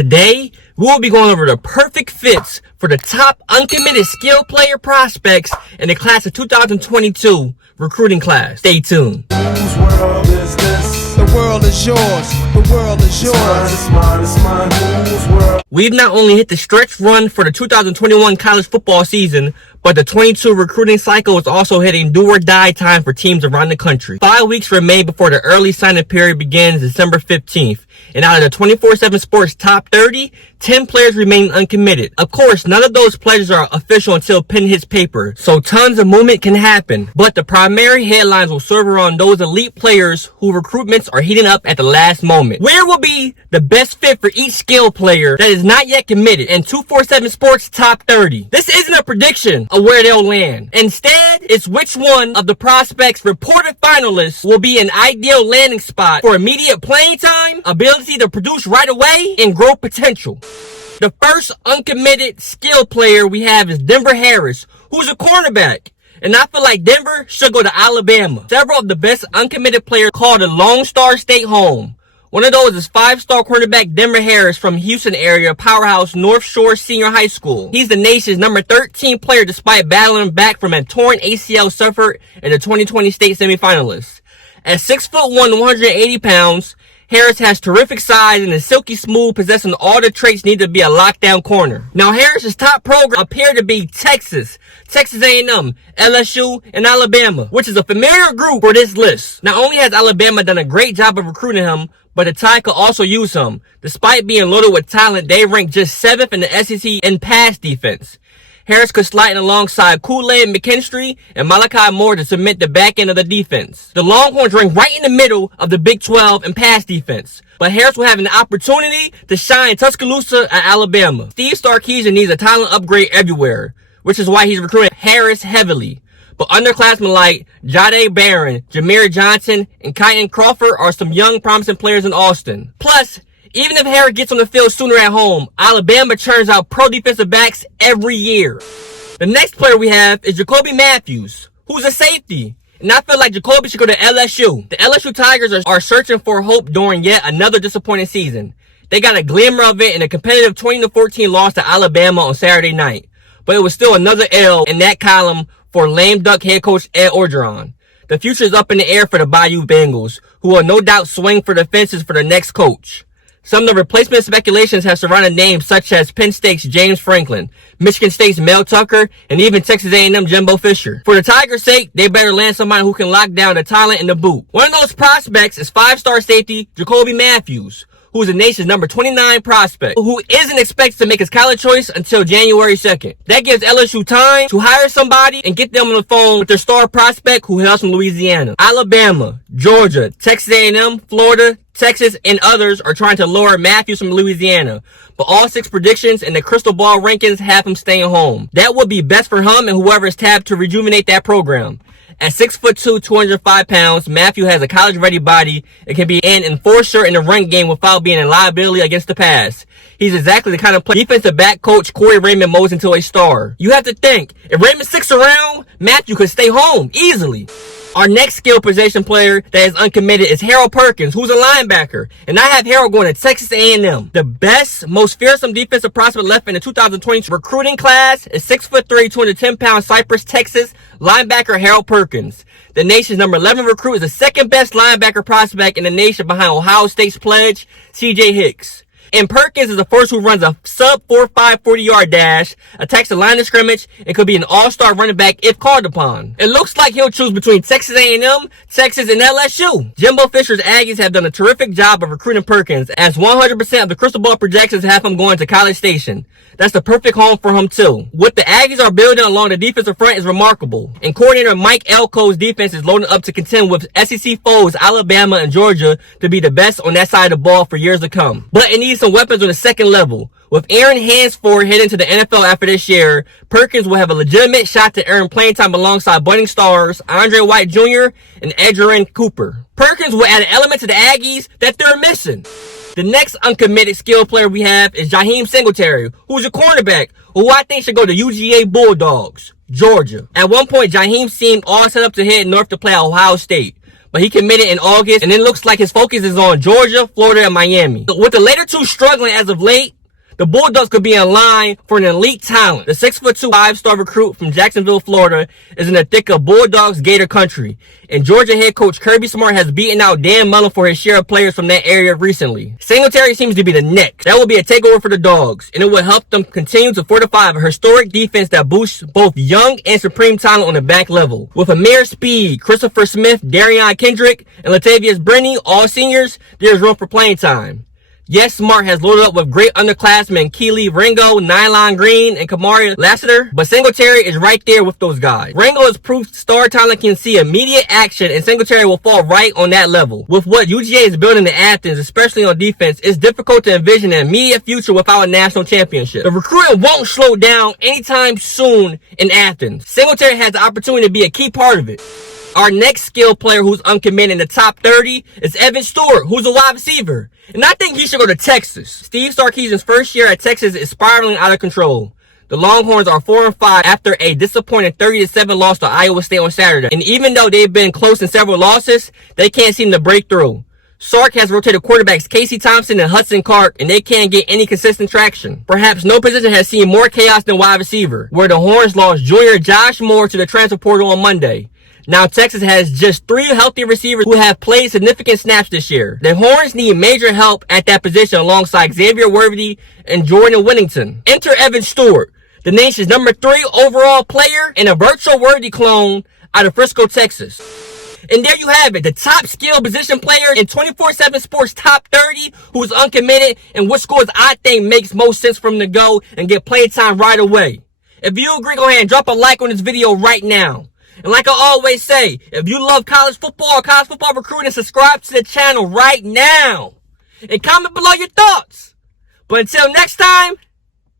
Today, we will be going over the perfect fits for the top uncommitted skill player prospects in the class of 2022 recruiting class. Stay tuned. Whose world is this? The world is yours. The world is yours. It's mine. Whose world? We've not only hit the stretch run for the 2021 college football season, but the 22 recruiting cycle is also hitting do or die time for teams around the country. 5 weeks remain before the early signing period begins December 15th. And out of the 24/7 Sports top 30, 10 players remain uncommitted. Of course, none of those pledges are official until pen hits paper, so tons of movement can happen. But the primary headlines will serve around those elite players whose recruitments are heating up at the last moment. Where will be the best fit for each skill player that is not yet committed in 247 Sports top 30? This isn't a prediction of where they'll land. Instead, it's which one of the prospects reported finalists will be an ideal landing spot for immediate playing time, ability to produce right away, and growth potential. The first uncommitted skill player we have is Denver Harris, who's a cornerback. And I feel like Denver should go to Alabama. Several of the best uncommitted players call the Lone Star State home. One of those is 5-star cornerback Denver Harris from Houston area powerhouse North Shore Senior High School. He's the nation's number 13 player despite battling back from a torn ACL suffered in the 2020 state semifinalists. At 6'1", 180 pounds, Harris has terrific size and is silky smooth, possessing all the traits needed to be a lockdown corner. Now, Harris's top program appear to be Texas A&M, LSU, and Alabama, which is a familiar group for this list. Not only has Alabama done a great job of recruiting him, but the Tide could also use him. Despite being loaded with talent, they rank just 7th in the SEC in pass defense. Harris could slide in alongside Kool-Aid McKinstry and Malachi Moore to cement the back end of the defense. The Longhorns rank right in the middle of the Big 12 in pass defense, but Harris will have an opportunity to shine in Tuscaloosa at Alabama. Steve Sarkisian needs a talent upgrade everywhere, which is why he's recruiting Harris heavily. But underclassmen like Jahdae Barron, Jameer Johnson, and Kyton Crawford are some young promising players in Austin. Plus, even if Harris gets on the field sooner at home, Alabama churns out pro defensive backs every year. The next player we have is Jacoby Matthews, who's a safety. And I feel like Jacoby should go to LSU. The LSU Tigers are searching for hope during yet another disappointing season. They got a glimmer of it in a competitive 20-14 loss to Alabama on Saturday night. But it was still another L in that column for lame duck head coach Ed Orgeron. The future is up in the air for the Bayou Bengals, who will no doubt swing for the fences for the next coach. Some of the replacement speculations have surrounded names such as Penn State's James Franklin, Michigan State's Mel Tucker, and even Texas A&M Jimbo Fisher. For the Tigers' sake, they better land somebody who can lock down the talent in the boot. One of those prospects is 5-star safety Jacoby Matthews, who is the nation's number 29 prospect, who isn't expected to make his college choice until January 2nd. That gives LSU time to hire somebody and get them on the phone with their star prospect who hails from Louisiana. Alabama, Georgia, Texas A&M, Florida, Texas, and others are trying to lure Matthews from Louisiana, but all 6 predictions in the crystal ball rankings have him staying home. That would be best for him and whoever is tapped to rejuvenate that program. At 6'2", 205 pounds, Matthew has a college-ready body and can be an enforcer in the run game without being a liability against the pass. He's exactly the kind of player defensive back coach Corey Raymond molds into a star. You have to think, if Raymond sticks around, Matthew could stay home easily. Our next skill position player that is uncommitted is Harold Perkins, who's a linebacker. And I have Harold going to Texas A&M. The best, most fearsome defensive prospect left in the 2020 recruiting class is 6'3", 210-pound Cypress, Texas linebacker Harold Perkins. The nation's number 11 recruit is the second best linebacker prospect in the nation behind Ohio State's pledge, C.J. Hicks. And Perkins is the first who runs a sub 4.5 40-yard dash, attacks the line of scrimmage, and could be an all-star running back if called upon. It looks like he'll choose between Texas A&M, Texas, and LSU. Jimbo Fisher's Aggies have done a terrific job of recruiting Perkins, as 100% of the crystal ball projections have him going to College Station. That's the perfect home for him too. What the Aggies are building along the defensive front is remarkable. And coordinator Mike Elko's defense is loading up to contend with SEC foes Alabama and Georgia to be the best on that side of the ball for years to come. But it needs some weapons on the second level. With Aaron Hansford heading to the NFL after this year, Perkins will have a legitimate shot to earn playing time alongside budding stars Andre White Jr. and Adrian Cooper. Perkins will add an element to the Aggies that they're missing. The next uncommitted skill player we have is Jahim Singletary, who's a cornerback who I think should go to UGA Bulldogs, Georgia. At one point, Jahim seemed all set up to head north to play at Ohio State, but he committed in August, and it looks like his focus is on Georgia, Florida, and Miami. With the later two struggling as of late, the Bulldogs could be in line for an elite talent. The 6'2", 5-star recruit from Jacksonville, Florida is in the thick of Bulldogs Gator country. And Georgia head coach Kirby Smart has beaten out Dan Mullen for his share of players from that area recently. Singletary seems to be the next. That will be a takeover for the Dogs, and it will help them continue to fortify a historic defense that boosts both young and supreme talent on the back level. With Amir Speed, Christopher Smith, Darion Kendrick, and Latavius Brittany, all seniors, there's room for playing time. Yes, Smart has loaded up with great underclassmen Keely Ringo, Nylon Green, and Kamari Lassiter, but Singletary is right there with those guys. Ringo is proof star talent can see immediate action, and Singletary will fall right on that level. With what UGA is building in Athens, especially on defense, it's difficult to envision an immediate future without a national championship. The recruiting won't slow down anytime soon in Athens. Singletary has the opportunity to be a key part of it. Our next skilled player who's uncommitted in the top 30 is Evan Stewart, who's a wide receiver. And I think he should go to Texas. Steve Sarkisian's first year at Texas is spiraling out of control. The Longhorns are 4-5 after a disappointing 30-7 loss to Iowa State on Saturday. And even though they've been close in several losses, they can't seem to break through. Sark has rotated quarterbacks Casey Thompson and Hudson Clark, and they can't get any consistent traction. Perhaps no position has seen more chaos than wide receiver, where the Horns lost junior Josh Moore to the transfer portal on Monday. Now Texas has just 3 healthy receivers who have played significant snaps this year. The Horns need major help at that position alongside Xavier Worthy and Jordan Whittington. Enter Evan Stewart, the nation's number 3 overall player and a virtual Worthy clone out of Frisco, Texas. And there you have it, the top skill position player in 24/7 Sports Top 30 who is uncommitted and which scores I think makes most sense for him to go and get playing time right away. If you agree, go ahead and drop a like on this video right now. And like I always say, if you love college football or college football recruiting, subscribe to the channel right now. And comment below your thoughts. But until next time,